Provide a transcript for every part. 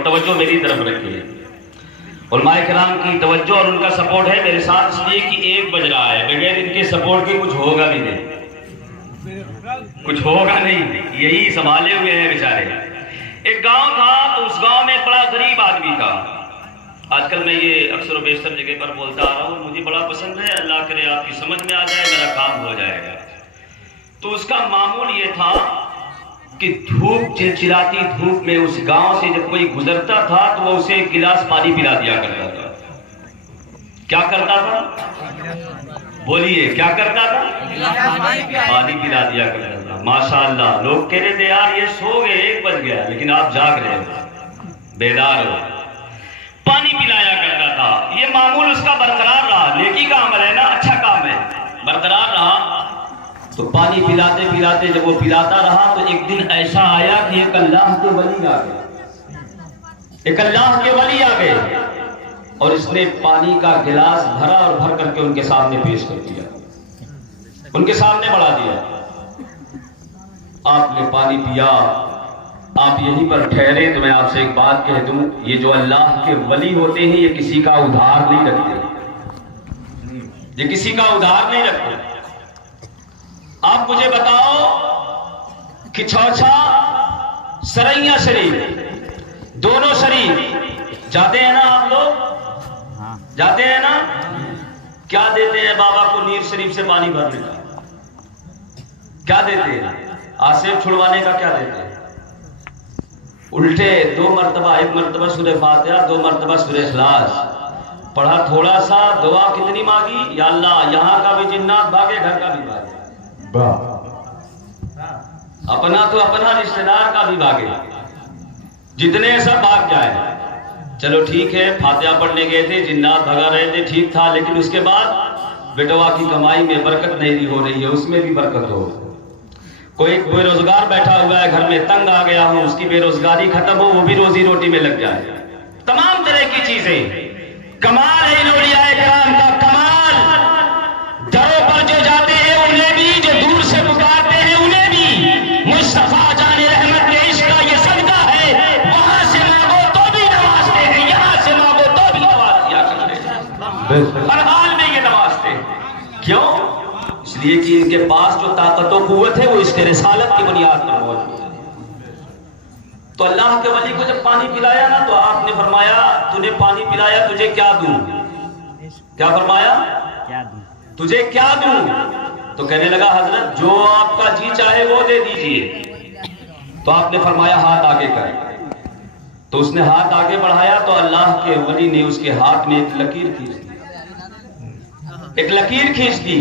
اور توجہ میری طرف رکھیے. علماء کرام کی توجہ اور ان کا سپورٹ ہے میرے ساتھ، اس لیے کہ 1 بج رہا ہے. بغیر ان کے سپورٹ کے کچھ ہوگا بھی نہیں، کچھ ہوگا نہیں. یہی سنبھالے ہوئے ہیں بیچارے. ایک گاؤں تھا تو اس گاؤں میں ایک بڑا غریب آدمی تھا. آج کل میں یہ اکثر و بیشتر جگہ پر بولتا آ رہا ہوں، مجھے بڑا پسند ہے. اللہ کرے آپ کی سمجھ میں آ جائے، میرا کام ہو جائے گا. تو اس کا معمول یہ تھا کہ دھوپ چلچلاتی دھوپ میں اس گاؤں سے جب کوئی گزرتا تھا تو وہ اسے ایک گلاس پانی پلا دیا کرتا تھا. کیا کرتا تھا؟ بولیے کیا کرتا تھا؟ پانی پلا دیا کرتا تھا. ماشاءاللہ لوگ کہہ رہے تھے یار یہ سو گئے 1 بج گیا، لیکن آپ جاگ رہے ہو، بیدار ہو. پانی پلایا کرتا تھا. یہ معمول اس کا برقرار رہا. نیکی کا عمل ہے نا، اچھا کام ہے، برقرار رہا. تو پانی پلاتے پلاتے جب وہ پلاتا رہا تو ایک دن ایسا آیا کہ ایک اللہ کے ولی آ گئے. ایک اللہ کے ولی آ گئے اور اس نے پانی کا گلاس بھرا اور بھر کر کے ان کے سامنے پیش کر دیا، ان کے سامنے بڑھا دیا. آپ نے پانی پیا. آپ یہیں پر ٹھہرے تو میں آپ سے ایک بات کہہ دوں، یہ جو اللہ کے ولی ہوتے ہیں یہ کسی کا ادھار نہیں رکھتے، یہ کسی کا ادھار نہیں رکھتے. آپ مجھے بتاؤ کہ چھوچھا سرائیاں شریف دونوں شریف جاتے ہیں نا آپ لوگ؟ جاتے ہیں نا؟ کیا دیتے ہیں بابا کو نیر شریف سے پانی بھرنے کا؟ کیا دیتے ہیں؟ آسیب چھڑوانے کا کیا دیتے ہیں؟ الٹے 2 مرتبہ، 1 مرتبہ سورہ فاتحہ، 2 مرتبہ سورہ اخلاص پڑھا. تھوڑا سا دعا کتنی مانگی؟ یا اللہ یہاں کا بھی جنات بھاگے، گھر کا بھی بھاگے، اپنا تو اپنا رشتہ دار کا بھی بھاگے، جتنے سب بھاگ جائے. چلو ٹھیک ہے، فاتحہ پڑھنے گئے تھے، جنات بھگا رہے تھے، ٹھیک تھا. لیکن اس کے بعد بیٹوا کی کمائی میں برکت نہیں ہو رہی ہے، اس میں بھی برکت ہو. کوئی بے روزگار بیٹھا ہوا ہے گھر میں، تنگ آ گیا ہو، اس کی بے روزگاری ختم ہو، وہ بھی روزی روٹی میں لگ جائے. تمام طرح کی چیزیں. کمال ہے ان اولیاء کرام کا، کمال. گھروں پر جو جاتے ہیں انہیں بھی، جو دور سے پکارتے ہیں انہیں بھی مصطفیٰ جان رحمت کے عشق کا یہ صدقہ ہے. وہاں سے مانگو تو بھی نوازتے ہیں، یہاں سے مانگو تو بھی نواز دیا کرتے ہیں. ہر حال میں یہ نوازتے ہیں. کیوں؟ اس لیے کہ ان کے پاس جو طاقت و قوت ہے وہ اس کے رسالت کی بنیاد پر موجود ہے. تو اللہ کے ولی کو جب پانی پلایا نا تو آپ نے فرمایا تو نے پانی پلایا، تجھے کیا دوں؟ کیا فرمایا؟ تجھے کیا دوں؟ تو کہنے لگا حضرت جو آپ کا جی چاہے وہ دے دیجئے. تو آپ نے فرمایا ہاتھ آگے کر. تو اس نے ہاتھ آگے بڑھایا تو اللہ کے ولی نے اس کے ہاتھ میں ایک لکیر کھینچ دی. ایک لکیر کھینچ دی.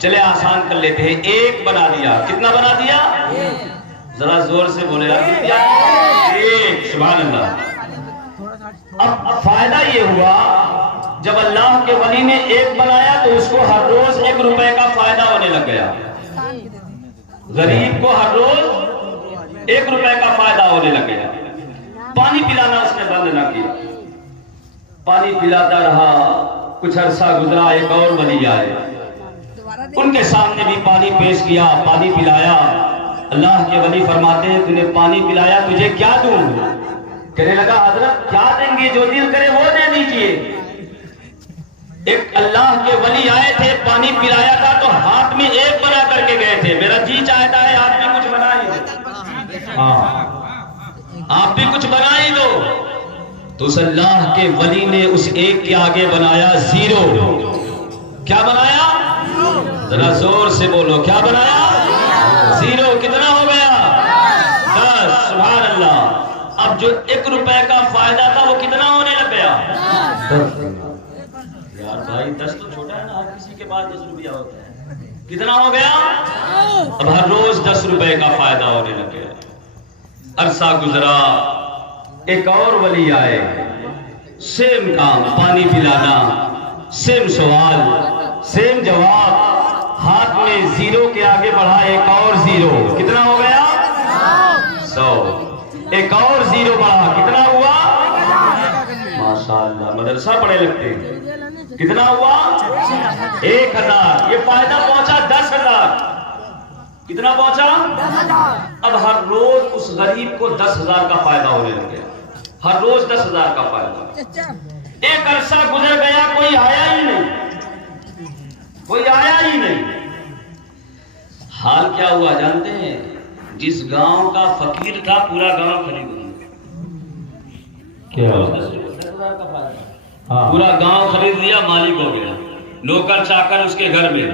چلے آسان کر لیتے ہیں، 1 بنا دیا. کتنا بنا دیا؟ ذرا زور سے بولے یار. 1. سبحان اللہ. اب فائدہ یہ ہوا جب اللہ کے ولی نے 1 بنایا تو اس کو ہر روز 1 روپے کا فائدہ ہونے لگ گیا. غریب کو ہر روز 1 روپے کا فائدہ ہونے لگ گیا. پانی پلانا اس نے بند نہ کیا، پانی پلاتا رہا. کچھ عرصہ گزرا، ایک اور ولی آئے، ان کے سامنے بھی پانی پیش کیا، پانی پلایا. اللہ کے ولی فرماتے ہیں تو نے پانی پلایا، تجھے کیا دوں؟ کہنے لگا حضرت کیا دیں گے، جو دل کرے وہ دے دیجئے. ایک اللہ کے ولی آئے تھے، پانی پلایا تھا تو ہاتھ میں 1 بنا کر کے گئے تھے. میرا جی چاہتا ہے آپ بھی کچھ بنا ہی دو. آپ بھی کچھ بنا ہی دو. تو اس اللہ کے ولی نے اس 1 کے آگے بنایا 0. کیا بنایا؟ ذرا زور سے بولو، کیا بنایا؟ 0. کتنا ہو گیا؟ 10. سبحان اللہ. اب جو 1 روپے کا فائدہ تھا وہ کتنا ہونے لگ گیا؟ 10. یار بھائی 10 تو چھوٹا ہے نا، ہر کسی کے پاس 10 روپیہ ہوتا ہے. کتنا ہو گیا؟ اب ہر روز 10 روپے کا فائدہ ہونے لگ گیا. عرصہ گزرا، ایک اور ولی آئے، سیم کام، پانی پلانا، سیم سوال، سیم جواب. ہاتھ میں 0 کے آگے بڑھا، ایک اور 0. کتنا ہو گیا؟ 100. ایک اور 0 بڑھا، کتنا ہوا؟ ماشاءاللہ مدرسہ پڑھے لگتے ہیں. کتنا ہوا؟ 1000. یہ فائدہ پہنچا 10,000. کتنا پہنچا؟ 10,000. اب ہر روز اس غریب کو 10,000 کا فائدہ ہونے لگ گیا. ہر روز 10,000 کا فائدہ. ایک عرصہ گزر گیا، کوئی آیا ہی نہیں، کوئی آیا ہی نہیں. حال کیا ہوا جانتے ہیں؟ جس گاؤں کا فقیر تھا پورا گاؤں خرید لیا. پورا گاؤں خرید لیا، مالک ہو گیا. نوکر چاکر اس کے گھر میں.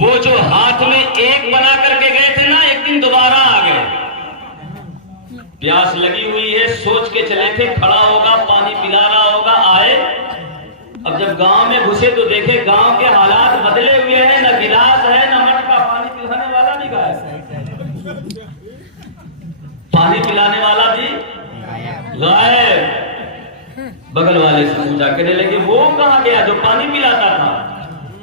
وہ جو ہاتھ میں ایک بنا کر کے گئے تھے نا، ایک دن دوبارہ آ گئے. پیاس لگی ہوئی ہے، سوچ کے چلے تھے کھڑا ہوگا پانی پلا رہا ہوگا. آئے، اب جب گاؤں میں گھسے تو دیکھے گاؤں کے حالات بدلے ہوئے ہیں. نہ گلاس ہے، نہ مٹکا. پانی پلانے والا بھی غائب، پانی پلانے والا بھی غائب. بغل والے سے پوچھا، کہنے لگے وہ کہاں گیا جو پانی پلاتا تھا؟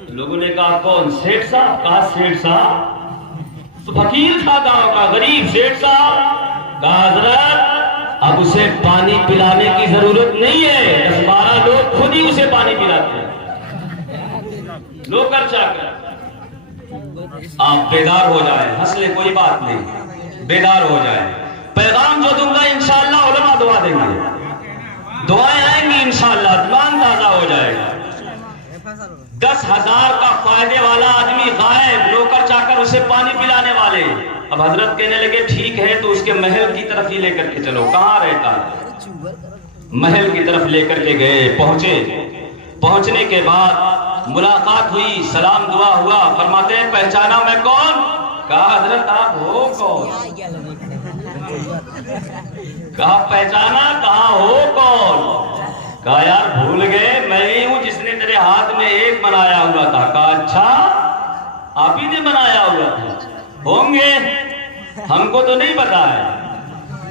لوگوں نے کہا کون؟ سیٹھ صاحب. کہا سیٹھ صاحب تو فقیر تھا گاؤں کا، غریب. سیٹھ صاحب کہا حضرت اب اسے پانی پلانے کی ضرورت نہیں ہے، 10-12 لوگ خود ہی اسے پانی پلاتے ہیں. نوکر چاکر. آپ بیدار ہو جائیں، ہنس لے کوئی بات نہیں، بیدار ہو جائیں. پیغام جو دوں گا انشاءاللہ علماء دعا دیں گے، دعائیں آئیں گی انشاءاللہ، ایمان تازہ ہو جائے گا. 10,000 کا فائدے والا آدمی غائب، نوکر چاکر اسے پانی پلانے والے. اب حضرت کہنے لگے ٹھیک ہے تو اس کے محل کی طرف ہی لے کر کے چلو. کہاں رہتا ہے؟ محل کی طرف لے کر کے گئے. پہنچنے کے بعد ملاقات ہوئی، سلام دعا ہوا. فرماتے ہیں پہچانا میں کون؟ کہا حضرت آپ ہو کون؟ کہا پہچانا؟ کہا ہو کون؟ کہا یار بھول گئے، میں ہی ہوں جس نے تیرے ہاتھ میں ایک بنایا ہوا تھا. کہا اچھا آپ ہی نے بنایا ہوا تھا؟ ہوں گے، ہم کو تو نہیں پتا ہے.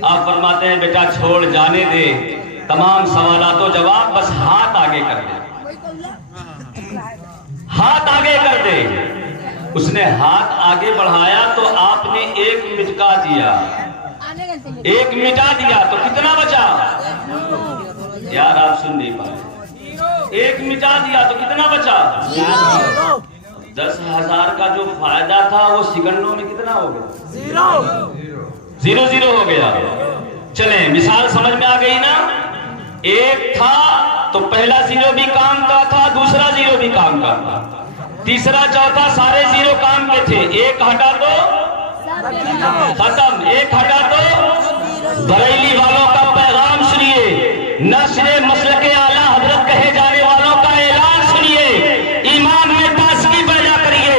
آپ فرماتے ہیں بیٹا چھوڑ، جانے دے تمام سوالات و جواب، بس ہاتھ آگے کر دے، ہاتھ آگے کر دے. اس نے ہاتھ آگے بڑھایا تو آپ نے ایک مٹکا دیا، ایک مٹا دیا تو کتنا بچا؟ یار آپ سن نہیں پائے. ایک مٹا دیا تو کتنا بچا؟ 10,000 کا جو فائدہ تھا وہ سیکنڈوں میں کتنا ہو گیا؟ 0 ہو گیا. چلیں مثال سمجھ میں آ گئی نا. ایک تھا تو پہلا 0 بھی کام کا تھا، دوسرا 0 بھی کام کا تھا، تیسرا چوتھا سارے 0 کام کے تھے. ایک ہٹا تو ختم، ایک ہٹا تو. بریلی والوں کا پیغام سنیے، نشر مسلک اعلیٰ حضرت کہے جانے والوں کا اعلان سنیے. ایمان میں تازگی پیدا کریے،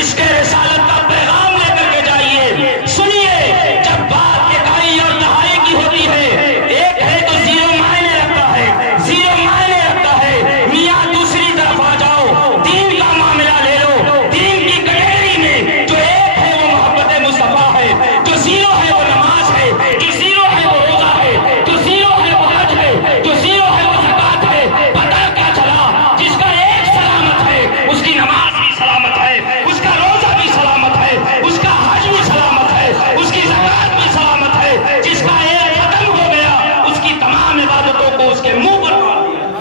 عشق رسالت کا پیغام لے کر کے جائیے. سنیے، جب بات اکائی اور دہائی کی ہوتی ہے، ایک ہے تو 0 معنی رکھتا ہے، 0 معنی رکھتا ہے. میاں دوسری طرف آ جاؤ، دین کا معاملہ لے لو. دین کی کٹہری میں جو ایک ہے وہ محبت مصطفیٰ ہے، جو 0 ہے وہ نماز ہے، جو 0 ہے وہ روزہ ہے، جو 0 ہے وہ حج ہے، جو 0 ہے وہ زکات ہے. پتہ کیا چلا؟ جس کا ایک سلامت ہے اس کی نماز بھی سلامت ہے، اس کا روزہ بھی سلامت ہے، اس کا حج بھی سلامت ہے، اس کی زکات بھی سلامت ہے. جس کا ایک ختم ہو گیا اس کی تمام عبادتوں کو اس کے منہ پر مار دیا.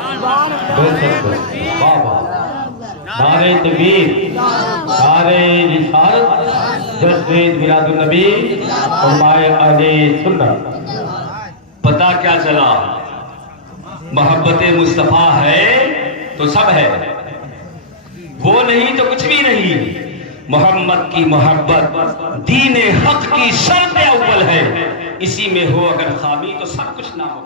نعرہ تکبیر، نعرہ رسالت، جذبہ میلاد النبی، علماء اہل سنت. پتہ کیا چلا؟ محبت مصطفیٰ ہے تو سب ہے، وہ نہیں تو کچھ بھی نہیں. محمد کی محبت دین حق کی شرط اول ہے، اسی میں ہو اگر خامی تو سب کچھ نہ ہو.